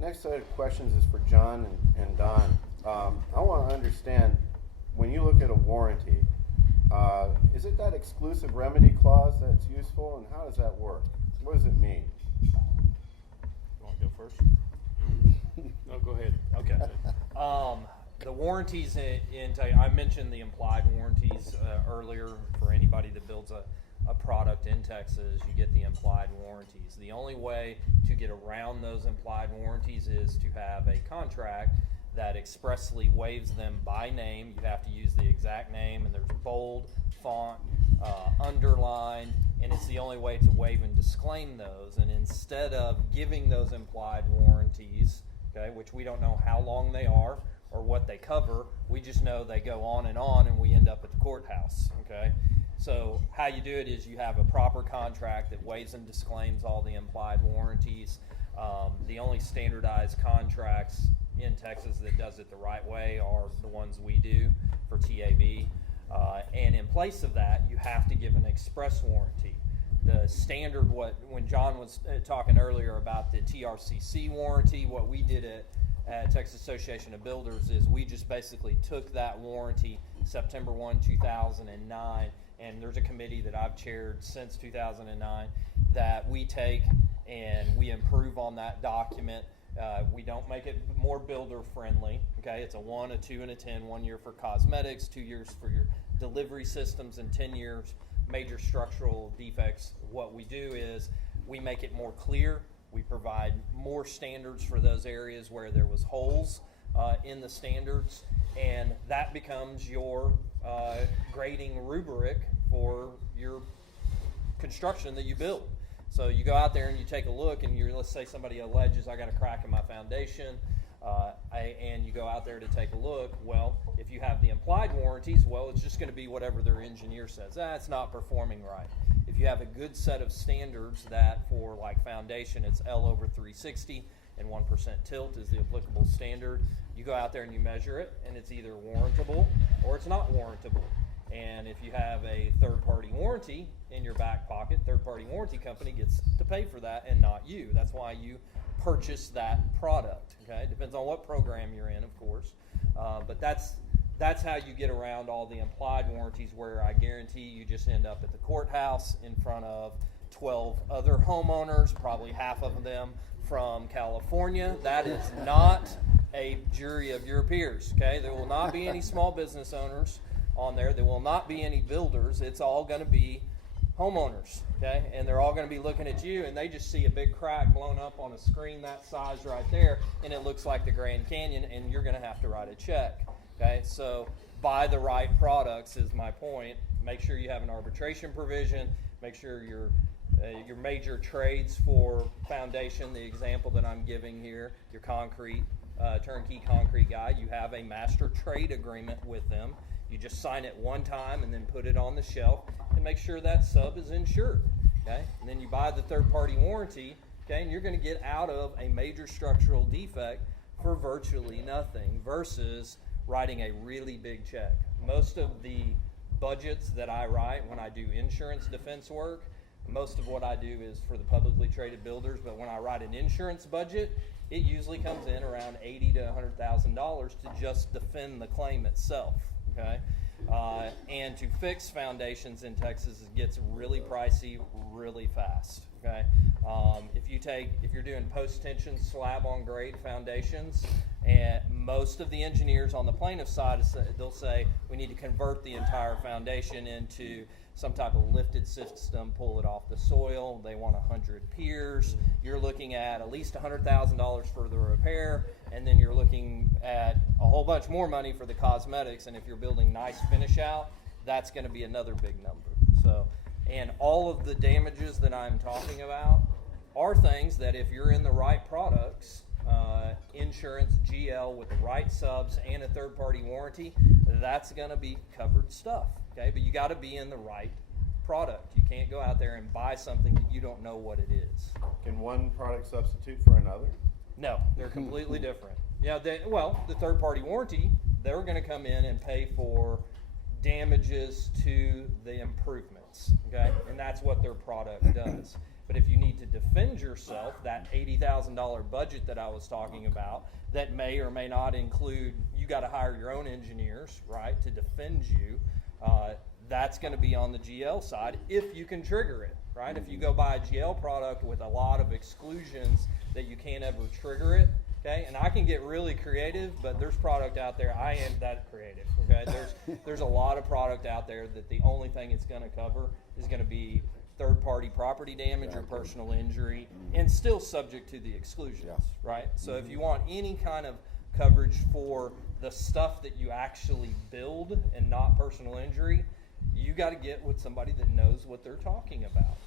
Next set of questions is for John and Don. I want to understand, when you look at a warranty, is it that exclusive remedy clause that's useful, and how does that work? What does it mean? You want to go first? No, go ahead. Okay. The warranties I mentioned the implied warranties earlier. For anybody that builds a product in Texas, you get the implied warranties. The only way to get around those implied warranties is to have a contract that expressly waives them by name. You have to use the exact name, and there's bold font, underlined, and it's the only way to waive and disclaim those. And instead of giving those implied warranties, okay, which we don't know how long they are or what they cover, we just know they go on, and we end up at the courthouse, okay? So how you do it is you have a proper contract that waives and disclaims all the implied warranties. The only standardized contracts in Texas that does it the right way are the ones we do for TAB. And in place of that, you have to give an express warranty. The standard, when John was talking earlier about the TRCC warranty, what we did at Texas Association of Builders is we just basically took that warranty September 1, 2009, and there's a committee that I've chaired since 2009 that we take and we improve on that document. We don't make it more builder friendly, okay? It's a 1, a 2, and a 10, 1 year for cosmetics, 2 years for your delivery systems, and 10 years major structural defects. What we do is we make it more clear. We provide more standards for those areas where there was holes in the standards, and that becomes your grading rubric for your construction that you build. So you go out there and you take a look, and let's say somebody alleges I got a crack in my foundation, and you go out there to take a look. Well, if you have the implied warranties, well, it's just going to be whatever their engineer says. It's not performing right. If you have a good set of standards that for like foundation, it's L over 360 and 1% tilt is the applicable standard, you go out there and you measure it, and it's either warrantable or it's not warrantable. And if you have a third-party warranty in your back pocket, third-party warranty company gets to pay for that and not you. That's why you purchase that product, okay? It depends on what program you're in, of course. But that's how you get around all the implied warranties, where I guarantee you just end up at the courthouse in front of 12 other homeowners, probably half of them from California. That is not a jury of your peers, okay? There will not be any small business owners on there. There will not be any builders. It's all going to be homeowners, okay? And they're all going to be looking at you, and they just see a big crack blown up on a screen that size right there, and it looks like the Grand Canyon, and you're going to have to write a check, okay? So buy the right products is my point. Make sure you have an arbitration provision. Make sure your major trades for foundation, the example that I'm giving here, your concrete, turnkey concrete guy, you have a master trade agreement with them. You just sign it one time and then put it on the shelf and make sure that sub is insured, okay? And then you buy the third-party warranty, okay, and you're going to get out of a major structural defect for virtually nothing versus writing a really big check. Most of the budgets that I write when I do insurance defense work, most of what I do is for the publicly traded builders, but when I write an insurance budget, it usually comes in around $80,000 to $100,000 to just defend the claim itself. Okay, and to fix foundations in Texas, it gets really pricey really fast. Okay, if you're doing post-tension slab on grade foundations, and most of the engineers on the plaintiff side, they'll say we need to convert the entire foundation into some type of lifted system, pull it off the soil. They want 100 piers. You're looking at least $100,000 for the repair, and then you're looking at a whole bunch more money for the cosmetics. And if you're building nice finish out, that's going to be another big number. So, and all of the damages that I'm talking about are things that if you're in the right products, insurance, GL with the right subs and a third-party warranty, that's going to be covered stuff. Okay, but you got to be in the right product. You can't go out there and buy something that you don't know what it is. Can one product substitute for another? No, they're completely different. Yeah, the third-party warranty, they're going to come in and pay for damages to the improvements, okay? And that's what their product does. But if you need to defend yourself, that $80,000 budget that I was talking about, that may or may not include, you got to hire your own engineers, right, to defend you. That's going to be on the GL side if you can trigger it, right? If you go buy a GL product with a lot of exclusions that you can't ever trigger it, okay? And I can get really creative, but there's product out there. I am that creative, okay? There's a lot of product out there that the only thing it's going to cover is going to be third-party property damage or personal injury, and still subject to the exclusions, right? So if you want any kind of coverage for the stuff that you actually build and not personal injury, you got to get with somebody that knows what they're talking about.